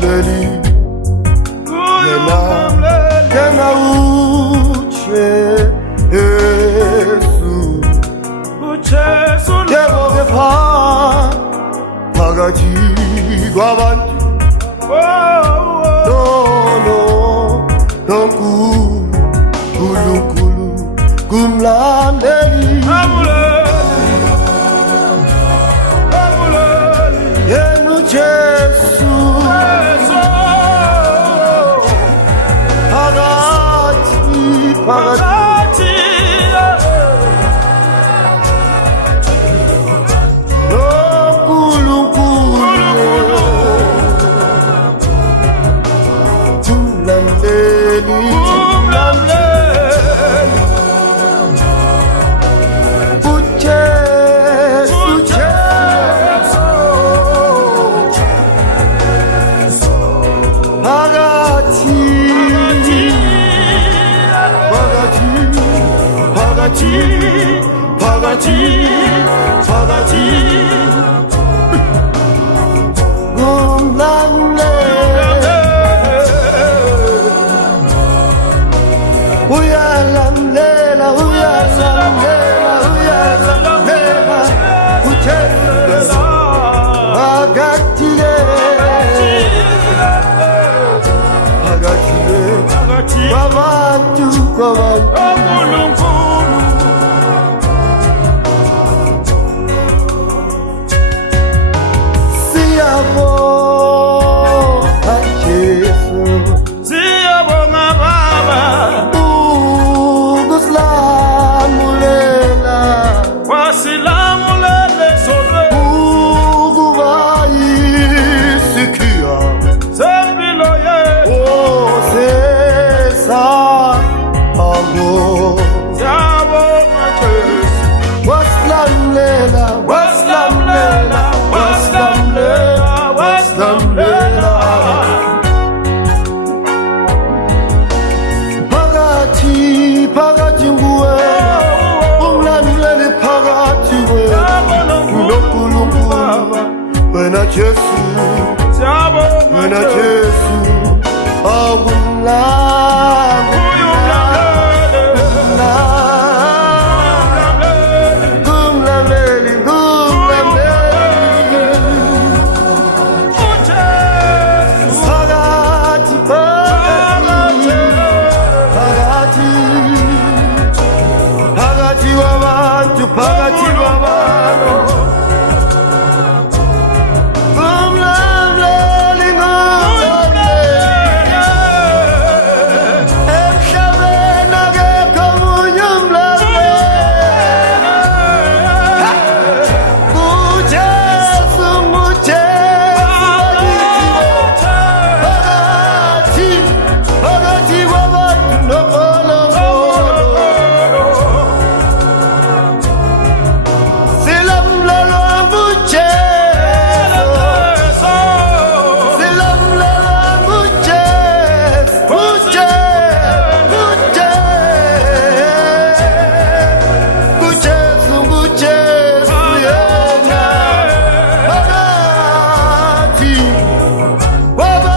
mleli Tena uche Yesu Devoke phakathi kwabantu No Nkulunkulu kumlandeli Yenu Jesu phakathi Uyalamlela Uthethela phakathi kwabantu Siyabonga Jesu Siyabonga Baba ukusilamulela wasilamulela sonke ukuba isikhiya sempilo yethu Siyabonga Jesu wasilamulela phakathi nguwe umlamuleli phakathi noNkulunkulu wena Jesu phakathi kwabantu umlamleli emhlabeni akekho omunye umlamleli uJesu phakathi kwabantu Baba